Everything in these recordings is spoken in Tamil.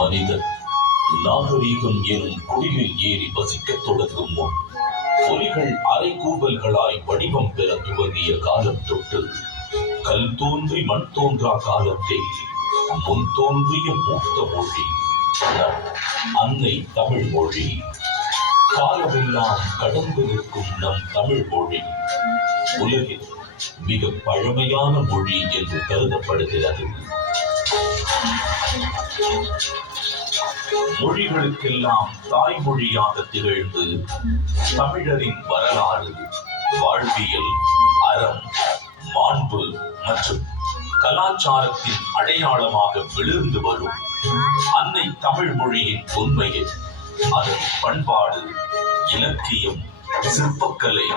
மனிதன் நாகரீகம் எனும் குடிலில் ஏறி வசிக்கத் தொடங்கும் முன் ஒலிகள் அரைக்கூவல்களாய் வடிவம் பெற துவங்கிய காலம் தொட்டு கல் தோன்றி மண் தோன்றா காலத்தை முன் தோன்றிய மூத்த மொழி நம் அன்னை தமிழ் மொழி. காலமெல்லாம் கடந்து நிற்கும் நம் தமிழ் மொழி உலகில் மிக பழமையான மொழி என்று கருதப்படுகிறது. மொழிகளுக்கெல்லாம் தாய்மொழியாக திகழ்ந்து தமிழரின் வரலாறு, வாழ்வியல், அறம், மாண்பு மற்றும் கலாச்சாரத்தின் அடையாளமாக விழுந்து வரும் அன்னை தமிழ் மொழியின் உண்மையை அதன் பண்பாடு, இலக்கியம், சிற்பக்கலை,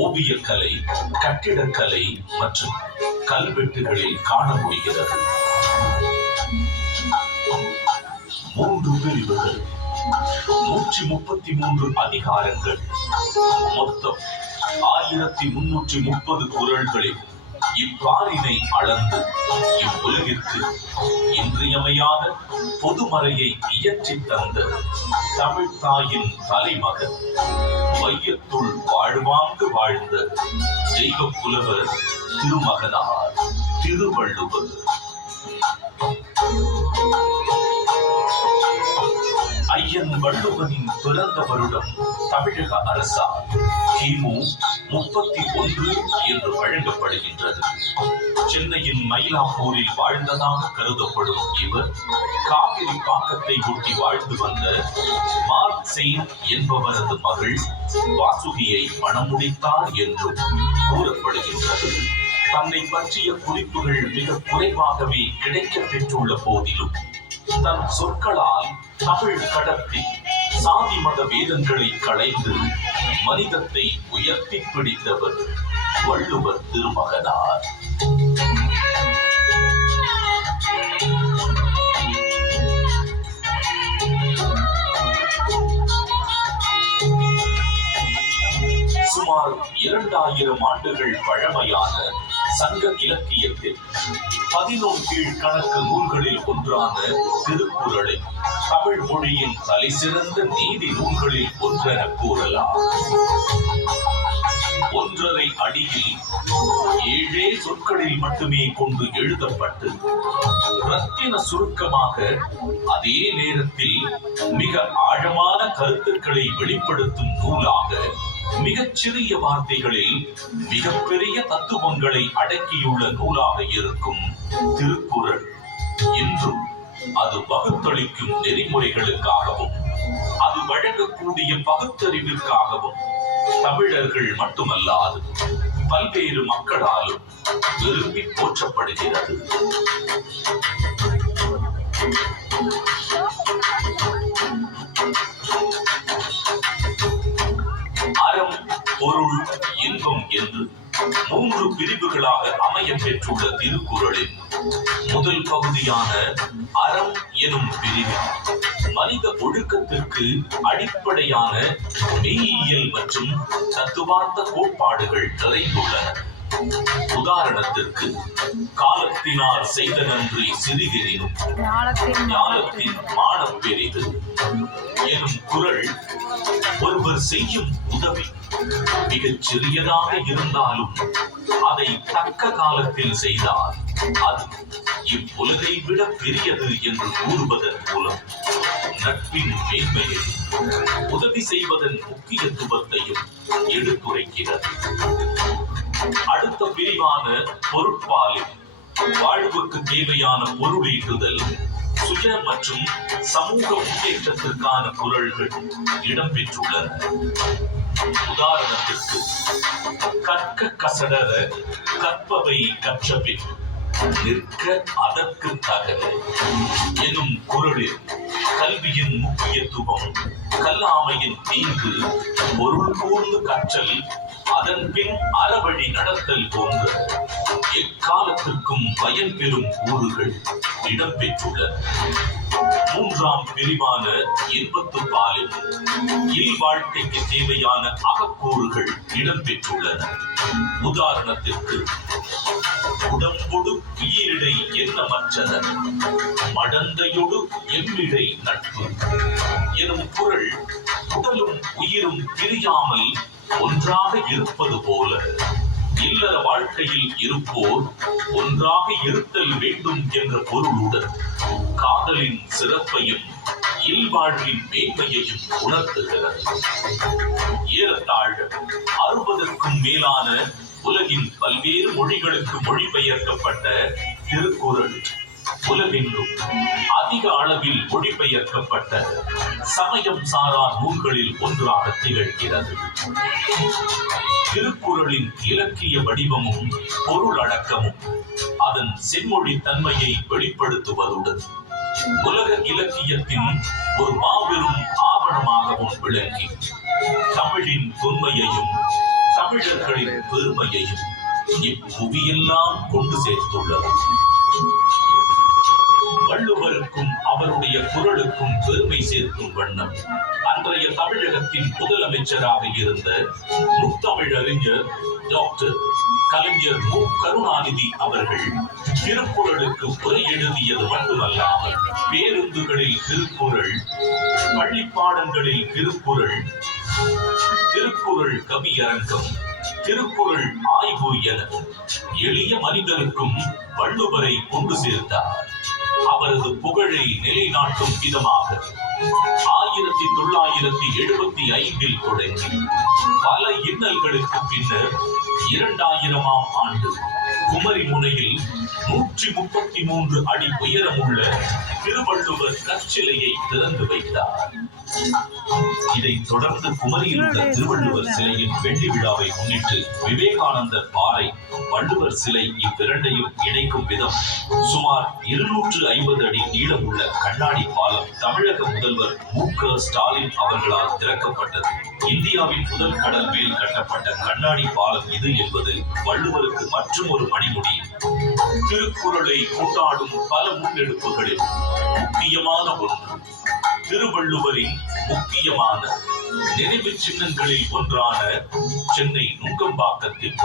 ஓவியக்கலை, கட்டிடக்கலை மற்றும் கல்வெட்டுகளில் காண முடிகிறது. 3 பிரிவுகள், 133 அதிகாரங்கள், மொத்தம் 1330 குறள்களில் இப்பாரினை அளந்து இவ்வுலகிற்கு இன்றியமையாத பொதுமறையை இயற்றி தந்த தமிழ் தாயின் தலைமகன், வையத்துள் வாழ்வாங்கு வாழ்ந்த தெய்வ புலவர் திருமகனார் திருவள்ளுவர். ஐயன் வள்ளுவனின் பிறந்த வருடம் தமிழக அரசால் கிமு 31 என்று வழங்கப்படுகின்றது. சென்னையின் மயிலாப்பூரில் வாழ்ந்ததாக கருதப்படும் இவர் காவிரி பாக்கத்தை ஒட்டி வாழ்ந்து வந்த மார்க் செயின் என்பவரது மகள் வாசுகியை மணமுடித்தார் என்றும் கூறப்படுகின்றது. தன்னை பற்றிய குறிப்புகள் மிக குறைவாகவே கிடைக்கப் பெற்றுள்ள போதிலும் தன் சொற்களால் தமிழ் கடத்தி சாதி மத வேதங்களை களைந்து மனிதத்தை உயர்த்தி பிடித்தவர் வள்ளுவர் திருமகனார். சுமார் 2000 ஆண்டுகள் பழமையான சங்க இலக்கியத்தில் 11 கீழ்கணக்கு நூல்களில் ஒன்றான திருக்குறளை தமிழ் மொழியின் தலைசிறந்த நீதி நூல்களில் ஒன்றென கூறலாம். 1.5 அடியில் 7 சொற்களில் மட்டுமே கொண்டு எழுதப்பட்டு ரத்தின சுருக்கமாக, அதே நேரத்தில் மிக ஆழமான கருத்துக்களை வெளிப்படுத்தும் நூலாக, மிகச்சிறிய வார்த்தைகளில் மிகப்பெரிய தத்துவங்களை அடக்கியுள்ள நூலாக இருக்கும் திருக்குறள் இன்றும் அது பகுத்தளிக்கும் நெறிமுறைகளுக்காகவும் அது வழங்கக்கூடிய பகுத்தறிவிற்காகவும் தமிழர்கள் மட்டுமல்லாது பல்வேறு மக்களாலும் விரும்பி போற்றப்படுகிறது. அறம், பொருள், இன்பம் என்று 3 பிரிவுகளாக அமைய பெற்றுள்ள திருக்குறளின் முதல் பகுதியான அறம் எனும் பிரிவில் மனித ஒழுக்கத்திற்கு அடிப்படையான மெய்யியல் மற்றும் தத்துவார்த்த கோட்பாடுகள் நிறைந்துள்ளன. உதாரணத்திற்கு, காலத்தினால் செய்த நன்றி சிறிதெனினும் ஞானத்தின் மானம் பெரிது எனும் குறள் ஒருவர் செய்யும் உதவி மிகச் சிறியதாக இருந்தாலும் அதை தக்க காலத்தில் செய்தால் அது இவ்வுலகை விட பெரியது என்று கூறுவதன் மூலம் நட்பின் மேன்மையை, உதவி செய்வதன் முக்கியத்துவத்தையும் எடுத்துரைக்கிறது. அடுத்த பிரிவான பொருட்பாலில் வாழ்வுக்கு தேவையான பொருளீட்டுதல், சுய மற்றும் சமூக முன்னேற்றத்திற்கான குரல்கள் இடம்பெற்றுள்ளன. உதாரணத்திற்கு, கற்க கசடர கற்பவை கற்றபின் நிற்க அதற்கு தக எனும் குரலில் கல்வியின் முக்கியத்துவம், கல்லாமையின் தீங்கு, பொருள் கூர்ந்து கற்றல், அதன் பின் அறவழி நடத்தல் போன்ற எக்காலத்திற்கும் பயன் பெறும் கூறுகள் இடம்பெற்றுள்ளன. மூன்றாம் பிரிவான இன்பத்து பாலில் இல்வாழ்க்கைக்கு தேவையான அகக்கூறுகள் இடம்பெற்றுள்ளன. உதாரணத்திற்கு, உடம்பொடு உயிரிடை எண்ணமற்றனர், மடந்தையொடு எம்மிடை நட்பு எனும் குரல் உடலும் உயிரும் பிரியாமல் ஒன்றாக இருப்பது போல இல்லற வாழ்க்கையில் இருப்போர் ஒன்றாக இருத்தல் வேண்டும் என்ற பொருளுடன் காதலின் சிறப்பையும் இல்வாழ்வின் மேன்மையையும் உணர்த்துகிறது. ஏறத்தாழ 60க்கும் மேலான உலகின் பல்வேறு மொழிகளுக்கு மொழிபெயர்க்கப்பட்ட திருக்குறள் உலகெங்கும் அதிக அளவில் மொழிபெயர்க்கப்பட்ட சமயம் சாரா நூல்களில் ஒன்றாக திகழ்கிறது. திருக்குறளின் இலக்கிய வடிவமும் பொருளடக்கமும் அதன் செம்மொழி தன்மையை வெளிப்படுத்துவதுடன் உலக இலக்கியத்தின் ஒரு மாபெரும் ஆவணமாகவும் விளங்கி தமிழின் தொன்மையையும் தமிழர்களின் பெருமையையும் இப்புவியெல்லாம் கொண்டு சேர்த்துள்ளது. வள்ளுவருக்கும் அவருடைய குரலுக்கும் பெருமை சேர்க்கும் வண்ணம் அன்றைய தமிழகத்தின் முதலமைச்சராக இருந்த முத்தமிழறிஞர் டாக்டர் கலைஞர் மு. கருணாநிதி அவர்கள் திருக்குறளுக்கு உரை எழுதியது மட்டுமல்லாமல் பேருந்துகளில் திருக்குறள், பள்ளிப்பாடங்களில் திருக்குறள், திருக்குறள் கவியரங்கம், திருக்குறள் ஆய்வு என எளிய மனிதருக்கும் வள்ளுவரை கொண்டு சேர்த்தார். அவரது புகழை நிலைநாட்டும் விதமாக 1975 தொடங்கி பல இன்னல்களுக்கு பின்னர் 2000ஆம் ஆண்டு குமரி முனையில் 133 அடி உயரமுள்ள திருவள்ளுவர் கற்சிலையை திறந்து வைத்தார். இதைத் தொடர்ந்து குமரியில் உள்ள திருவள்ளுவர் சிலையின் வெள்ளி விழாவை முன்னிட்டு விவேகானந்தர் பாறை, வள்ளுவர் சிலை இவ்விரண்டையும் இணைக்கும் விதம் சுமார் 250 அடி நீளம் உள்ள கண்ணாடி பாலம் தமிழக முதல்வர் மு. க. ஸ்டாலின் அவர்களால் திறக்கப்பட்டது. இந்தியாவின் முதல் கடல் மேல் கட்டப்பட்ட கண்ணாடி பாலம் இது என்பது வள்ளுவருக்கு மற்றும் ஒரு மணிமுடி. திருக்குறளை கொண்டாடும் பல முன்னெடுப்புகளில் முக்கியமான ஒன்று திருவள்ளுவரின் முக்கியமான நினைவு சின்னங்களில் ஒன்றான சென்னை நுங்கம்பாக்கத்தில்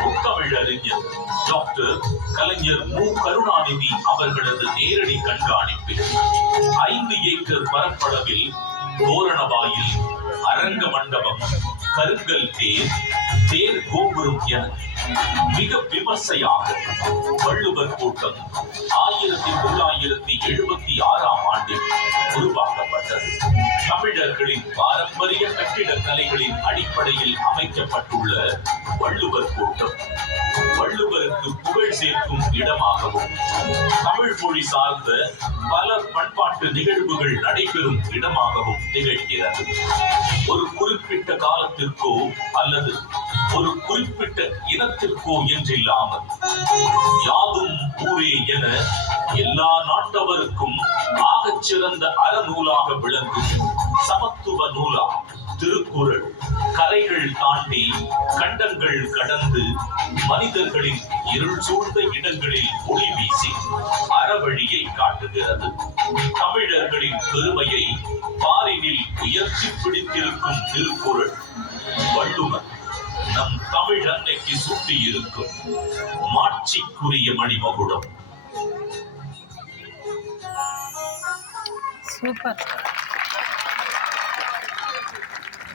முத்தமிழறிஞர் டாக்டர் கலைஞர் மு. கருணாநிதி அவர்களது நேரடி கண்காணிப்பில் 5 ஏக்கர் பரப்பளவில் தோரணவாயில், அரங்க மண்டபம், கருங்கல் தேர், தேர் கோபுரம் என மிக விமர்சையாக வள்ளுவர் கூட்டம் 1976ஆம் ஆண்டில் உருவாக்கப்பட்டது. தமிழர்களின் பாரம்பரிய கட்டிடக் கலைகளின் அடிப்படையில் அமைக்கப்பட்டுள்ள வள்ளுவர் கூட்டம் வள்ளுவருக்கு புகழ் சேர்க்கும் இடமாகவும், தமிழ் மொழி சார்ந்த பல பண்பாட்டு நிகழ்வுகள் நடைபெறும் இடமாகவும் திகழ்கிறது. ஒரு குறிப்பிட்ட காலத்திற்கோ அல்லது ஒரு குறிப்பிட்ட இனத்திற்கோ என்றில்லாமல் யாதும் ஊரே என எல்லா நாட்டவருக்கும் ஆகச் சிறந்த அறநூலாக விளங்கும் சமத்துவ நூலா திருக்குறள் கரைகள் தாண்டி கண்டங்கள் கடந்து மனிதர்களின் இருள் சூழ்ந்த இடங்களில் ஒளி வீசி அறவழியை காட்டுகிறது. தமிழர்களின் பெருமையை பாரினில் உயர்த்தி பிடித்திருக்கும் திருக்குறள் வள்ளுவர் நம் தமிழ் அன்னைக்கு சூட்டி இருக்கும் மாட்சிக்குரிய மணிமகுடம். சூப்பர்.